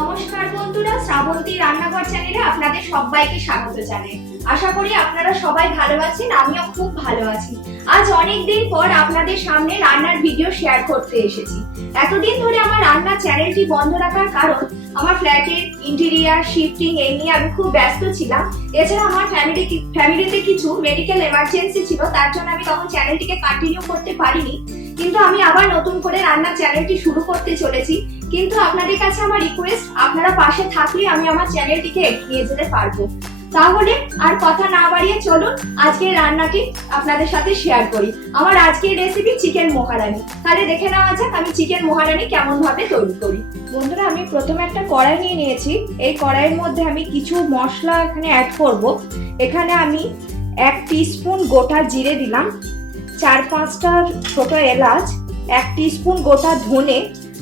নমস্কার বন্ধুরা, শ্রাবন্তী রান্নাঘর চ্যানেলে আপনাদের সবাইকে স্বাগত জানাই। আশা করি আপনারা সবাই ভালো আছেন, আমিও খুব ভালো আছি। আজ অনেক দিন পর আপনাদের সামনে রান্নার ভিডিও শেয়ার করতে এসেছি। এতদিন ধরে আমার রান্নার চ্যানেলটি বন্ধ রাখার কারণ আমার ফ্ল্যাটের ইন্টেরিয়ার শিফটিং এই নিয়ে আমি খুব ব্যস্ত ছিলাম। এছাড়া আমার ফ্যামিলিতে কিছু মেডিকেল এমার্জেন্সি ছিল, তার জন্য আমি তখন চ্যানেলটিকে কন্টিনিউ করতে পারিনি। কিন্তু আমি আবার নতুন করে রান্নার চ্যানেলটি শুরু করতে চলেছি। কিন্তু আপনাদের কাছে আমার রিকোয়েস্ট, আপনারা পাশে থাকলে আমি আমার চ্যানেলটিকে এগিয়ে নিয়ে যেতে পারবো। তাহলে আর কথা না বাড়িয়ে চলুন আজকের রান্নাটি আপনাদের সাথে শেয়ার করি। আমার আজকের রেসিপি চিকেন মহারানি। তাহলে দেখে নেওয়া যাক আমি চিকেন মহারানি কেমন ভাবে তৈরি করি। বন্ধুরা, আমি প্রথমে একটা কড়াই নিয়ে নিয়েছি। এই কড়াইয়ের মধ্যে আমি কিছু মশলা এখানে অ্যাড করব। এখানে আমি 1 টিস্পুন গোটা জিরে দিলাম, 4-5টা ছোট এলাচ, 1 টিস্পুন গোটা ধনে,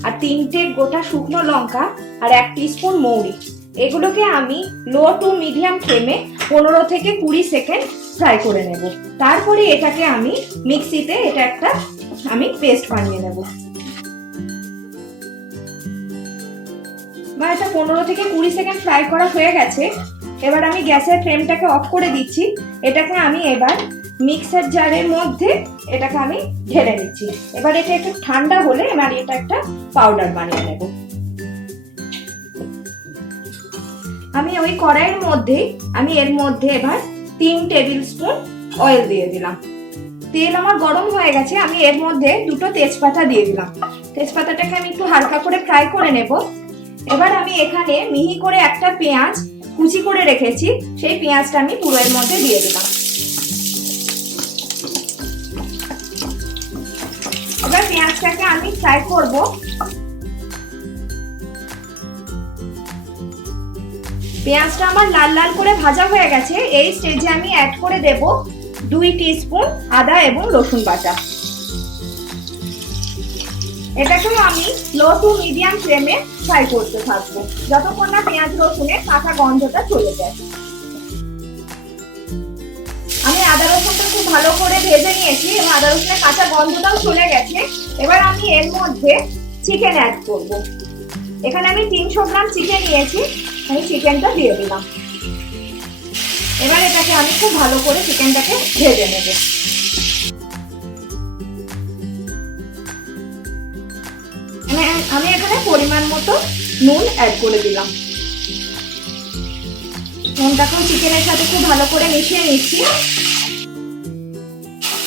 আর 3টে গোটা শুকনো লঙ্কা, আর 1 টিস্পুন মৌরি। এগুলোকে আমি লো টু মিডিয়াম ফ্লেমে 15 থেকে 20 সেকেন্ড ফ্রাই করে নেব। তারপরে এটাকে আমি মিক্সিতে একটা পেস্ট বানিয়ে নেব। এটা 15 থেকে 20 সেকেন্ড ফ্রাই করা হয়ে গেছে। এবার আমি গ্যাসের ফ্লেমটাকে অফ করে দিচ্ছি। এটাকে আমি এবার মিক্সার জারের মধ্যে এটাকে আমি ঢেলে নিচ্ছি। এবার এটা একটু ঠান্ডা হলে এবার এটা একটা পাউডার বানিয়ে নেব। আমি ওই কড়াইয়ের মধ্যে এর মধ্যে এবার 3 টেবিল স্পুন অয়েল দিয়ে দিলাম। তেল আমার গরম হয়ে গেছে। আমি এর মধ্যে 2টো তেজপাতা দিয়ে দিলাম। তেজপাতাটাকে আমি একটু হালকা করে ফ্রাই করে নেব। এবার আমি এখানে মিহি করে একটা পেঁয়াজ কুচি করে রেখেছি, সেই পেঁয়াজটা আমি পুরো এর মধ্যে দিয়ে দিলাম। এবার পেঁয়াজটাকে আমি ফ্রাই করব। পেঁয়াজটা আমার লাল লাল করে ভাজা হয়ে গেছে। এই স্টেজে আমি অ্যাড করে দেব 2 টিস্পুন আদা এবং রসুন বাটা। এটাকেও আমি লো টু মিডিয়াম ফ্লেমে ফ্রাই করতে থাকবো যতক্ষণ না পেঁয়াজ রসুনের কাঁচা গন্ধটা চলে যায়। আমি আদা রসুনটা খুব ভালো করে ভেজে নিয়েছি এবং আদা রসুনের কাঁচা গন্ধটাও চলে গেছে। এবার আমি এর মধ্যে চিকেন অ্যাড করব। এখানে আমি 300 গ্রাম চিকেন নিয়েছি, আমি চিকেনটা দিয়ে দিলাম। এবার এটাকে আমি খুব ভালো করে চিকেনটাকে ভেজে নেব। আমি এখানে পরিমাণ মতো নুন অ্যাড করে দিলাম। নুনটাকেও চিকেনের সাথে খুব ভালো করে মিশিয়ে নিচ্ছি।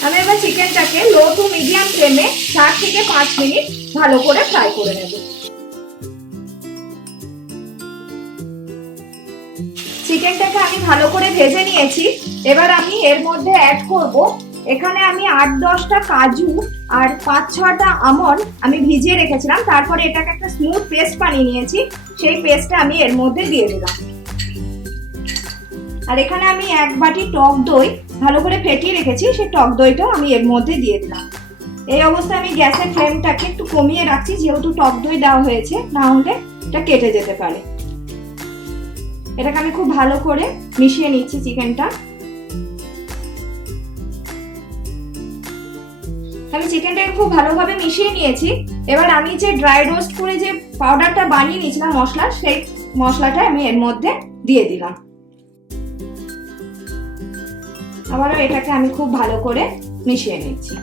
আমি এবার চিকেনটাকে লো টু মিডিয়াম ফ্লেমে 4 থেকে 5 মিনিট ভালো করে ফ্রাই করে নেব। চিকেনটাকে আমি ভালো করে ভেজে নিয়েছি। এবার আমি এর মধ্যে অ্যাড করব, এখানে আমি 8-10টা কাজু আর 5-6টা আমন্ড আমি ভিজিয়ে রেখেছিলাম। তারপরে এটাকে একটা স্মুথ পেস্ট বানিয়ে নিয়েছি, সেই পেস্টটা আমি এর মধ্যে দিয়ে দিলাম। আর এখানে আমি 1 বাটি টক দই ভালো করে ফেটিয়ে রেখেছি, সেই টক দইটাও আমি এর মধ্যে দিয়ে দিলাম। এই অবস্থায় আমি গ্যাসের ফ্লেমটাকে একটু কমিয়ে রাখছি, যেহেতু টক দই দেওয়া হয়েছে, না হলে এটা কেটে যেতে পারে। এটাকে আমি খুব ভালো করে মিশিয়ে নিচ্ছি চিকেনটা। আমি চিকেনটাকে খুব ভালোভাবে মিশিয়ে নিয়েছি। এবার আমি যে ড্রাই রোস্ট করে যে পাউডারটা বানিয়ে নিয়েছিলাম মশলা, সেই মশলাটা আমি এর মধ্যে দিয়ে দিলাম। আবারও এটাকে আমি খুব ভালো করে মিশিয়ে নিচ্ছি।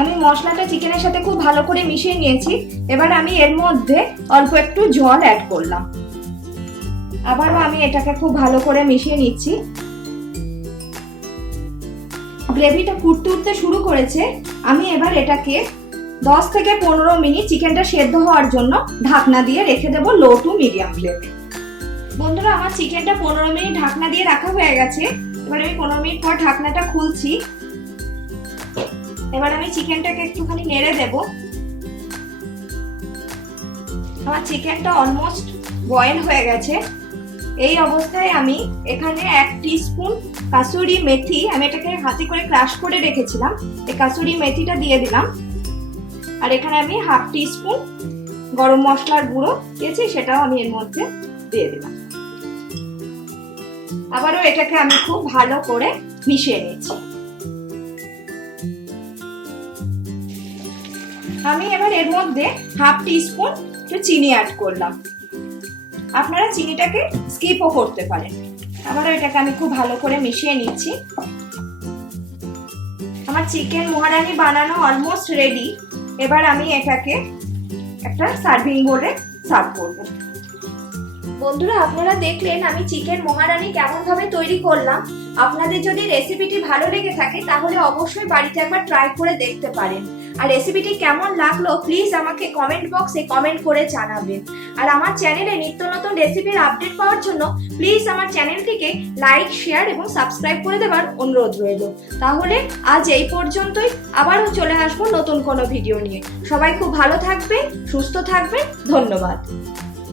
আমি মশলাটা চিকেনের সাথে খুব ভালো করে মিশিয়ে নিয়েছি। এবার আমি এর মধ্যে অল্প একটু জল অ্যাড করলাম। আবারও আমি এটাকে খুব ভালো করে মিশিয়ে নিচ্ছি। গ্রেভিটা ফুটতে উঠতে শুরু করেছে। আমি এবার এটাকে 10 থেকে 15 মিনিট চিকেনটা সেদ্ধ হওয়ার জন্য ঢাকনা দিয়ে রেখে দেবো লো টু মিডিয়াম ফ্লেমে। বন্ধুরা, আমার চিকেনটা 15 মিনিট ঢাকনা দিয়ে রাখা হয়ে গেছে। এবার আমি 15 মিনিট পর ঢাকনাটা খুলছি। এবার আমি চিকেনটাকে একটুখানি নেড়ে দেব। আমার চিকেনটা অলমোস্ট বয়েল হয়ে গেছে। এই অবস্থায় আমি এখানে 1 টিস্পুন কাসুরি মেথি, আমি এটাকে হাতে করে ক্রাশ করে রেখেছিলাম, এই কাসুরি মেথিটা দিয়ে দিলাম। আর এখানে আমি 1/2 টিস্পুন গরম মশলার গুঁড়ো দিয়েছি, সেটাও আমি এর মধ্যে দিয়ে দিলাম। আবারও এটাকে আমি খুব ভালো করে মিশিয়ে নিচ্ছি। আমি এবার এর মধ্যে হাফ টিস্পুন একটু চিনি অ্যাড করলাম। আপনারা চিনিটাকে স্কিপও করতে পারেন। আবারও এটাকে আমি খুব ভালো করে মিশিয়ে নিচ্ছি। আমার চিকেন মহারানি বানানো অলমোস্ট রেডি। এবার আমি এটাকে একটা সার্ভিং বোলে সার্ভ করব। বন্ধুরা, আপনারা দেখলেন আমি চিকেন মহারানি কেমন ভাবে তৈরি করলাম। আপনাদের যদি রেসিপিটি ভালো লেগে থাকে তাহলে অবশ্যই বাড়িতে একবার ট্রাই করে দেখতে পারেন। আর রেসিপিটি কেমন লাগলো প্লিজ আমাকে কমেন্ট বক্সে কমেন্ট করে জানাবেন। আর আমার চ্যানেলে নিত্য নতুন রেসিপির আপডেট পাওয়ার জন্য প্লিজ আমার চ্যানেলটিকে লাইক, শেয়ার এবং সাবস্ক্রাইব করে দেওয়ার অনুরোধ রইল। তাহলে আজ এই পর্যন্তই, আবারও চলে আসবো নতুন কোনো ভিডিও নিয়ে। সবাই খুব ভালো থাকবেন, সুস্থ থাকবেন। ধন্যবাদ।